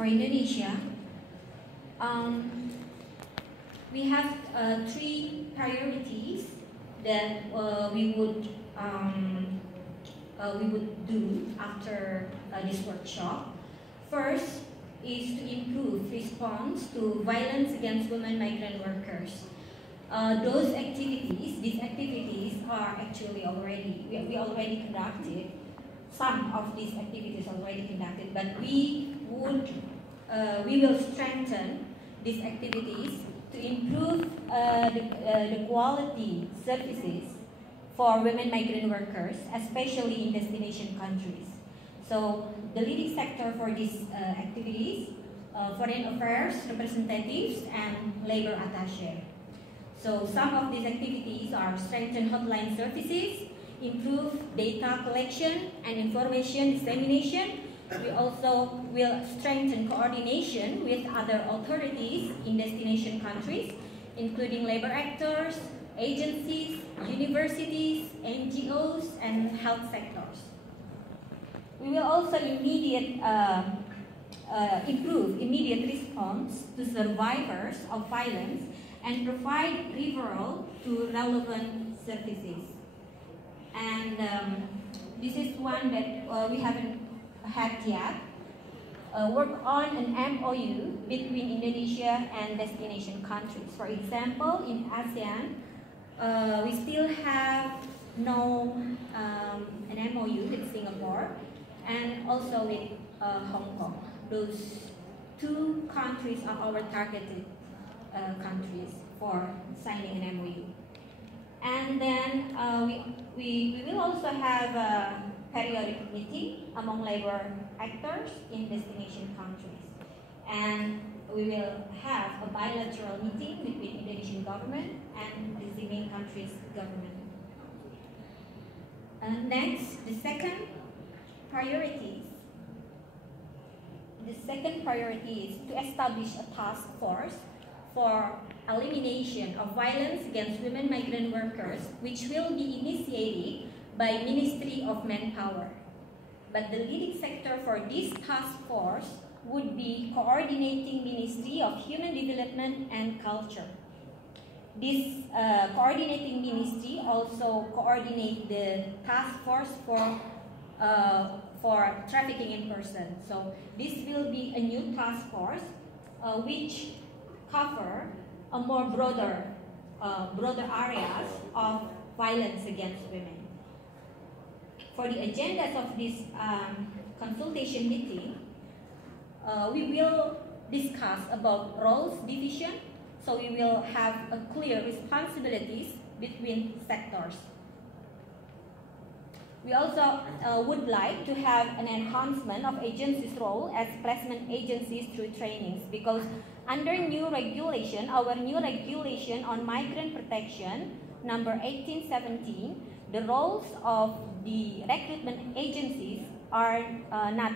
for Indonesia, we have three priorities that we would do after this workshop. First is to improve response to violence against women migrant workers. These activities are actually we already conducted. Some of these activities already conducted, but we will strengthen these activities to improve the quality services for women migrant workers, especially in destination countries. So the leading sector for these activities, foreign affairs representatives and labor attaché. So some of these activities are strengthen hotline services, improve data collection and information dissemination. We also will strengthen coordination with other authorities in destination countries, including labor actors, agencies, universities, NGOs, and health sectors. We will also improve immediate response to survivors of violence and provide referral to relevant services. And this is one that we haven't had yet. Work on an MOU between Indonesia and destination countries. For example, in ASEAN, we still have no an MOU with Singapore and also with Hong Kong. Those two countries are our targeted countries for signing an MOU. And then we will also have a periodic meeting among labor actors in destination countries. And we will have a bilateral meeting between Indonesian government and the receiving country's government. Next, the second priority is to establish a task force for elimination of violence against women migrant workers, which will be initiated by Ministry of Manpower. But the leading sector for this task force would be coordinating Ministry of Human Development and Culture. This coordinating ministry also coordinates the task force for trafficking in person. So this will be a new task force which cover a more broader areas of violence against women. For the agendas of this consultation meeting, we will discuss about roles division, so we will have a clear responsibilities between sectors. We also would like to have an enhancement of agencies' role as placement agencies through trainings, because under new regulation, our new regulation on migrant protection, number 1817, the roles of the recruitment agencies are not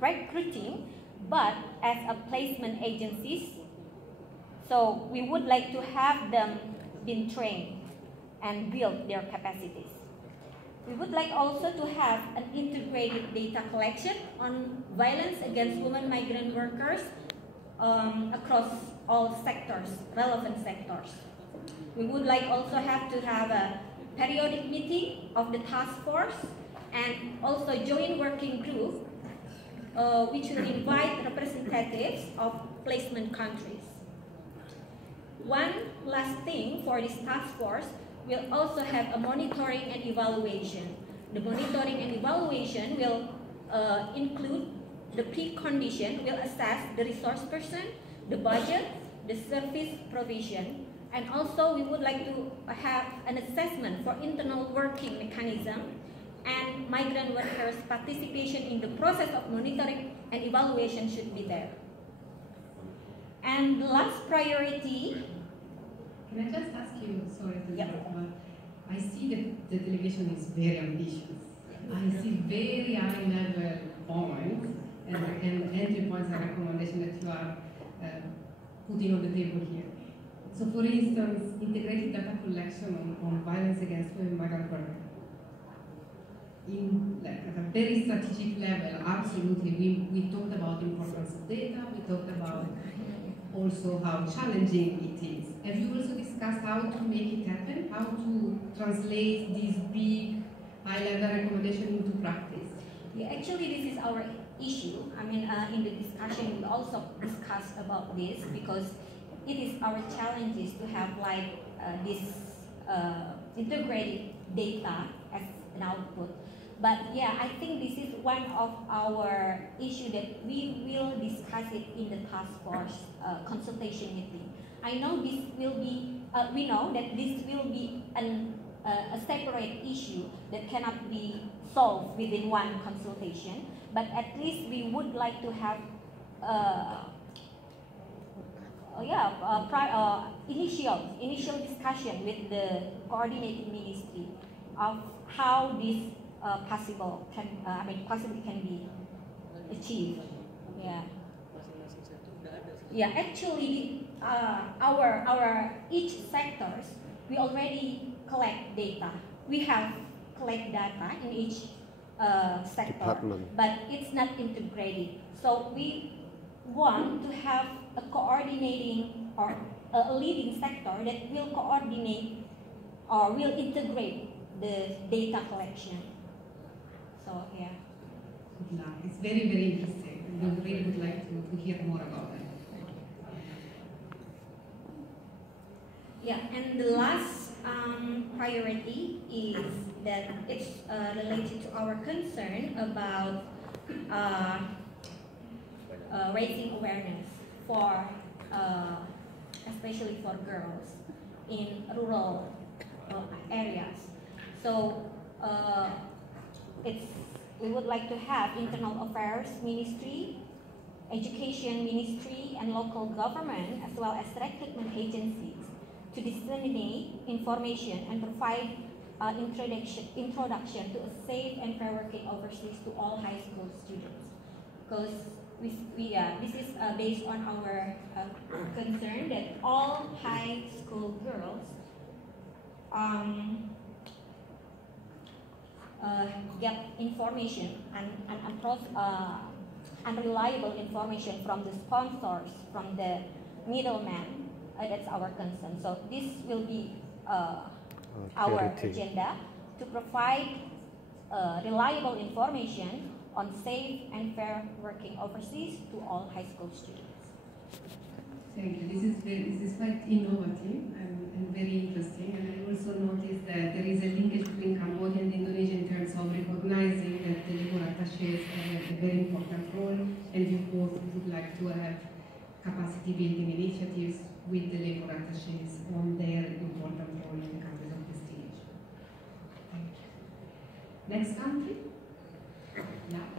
recruiting, but as a placement agencies. So we would like to have them been trained and build their capacities. We would like also to have an integrated data collection on violence against women migrant workers across all sectors, relevant sectors. We would like also have to have a periodic meeting of the task force and also joint working group which will invite representatives of placement countries. One last thing for this task force, we'll also have a monitoring and evaluation. The monitoring and evaluation will include the precondition, will assess the resource person, the budget, the service provision, and also we would like to have an assessment for internal working mechanism and migrant workers' participation in the process of monitoring and evaluation should be there. And the last priority. Can I just ask you, sorry to interrupt, Yep. I see that the delegation is very ambitious. I see very high level points and entry points and recommendations that you are putting on the table here. So for instance, integrated data collection on violence against women migrant workers. in like at a very strategic level, absolutely, we talked about the importance of data, we talked about also how challenging it is. Have you also discussed how to make it happen, how to translate these big high-level recommendations into practice? Yeah, actually this is our issue. I mean, in the discussion we also discussed about this because it is our challenges to have like this integrated data as an output. But yeah, I think this is one of our issue that we will discuss it in the task force consultation meeting. I know this will be, we know that this will be a separate issue that cannot be solved within one consultation, but at least we would like to have initial discussion with the coordinating ministry of how this possibly can be achieved. Yeah. Yeah. Actually, our each sectors we already collect data. We have collect data in each sector, department, but it's not integrated. So we want to have a coordinating or a leading sector that will coordinate or will integrate the data collection. So yeah. It's very, very interesting. We really would like to hear more about that. Yeah, and the last priority is that it's related to our concern about raising awareness for, especially for girls in rural areas. So we would like to have internal affairs ministry, education ministry, and local government, as well as recruitment agencies, to disseminate information and provide introduction to a safe and fair working overseas to all high school students. Because this is based on our concern that all high school girls get information and unreliable information from the sponsors, from the middleman. That's our concern. So this will be our agenda to provide reliable information on safe and fair working overseas to all high school students. Thank you. This is quite innovative and very interesting. And I also noticed that there is a linkage between Cambodia and Indonesia in terms of recognizing that the labor attachés have a very important role, and you both would like to have capacity building initiatives with the labor attachés on their important role in the countries of destination. Thank you. Next country? Yeah.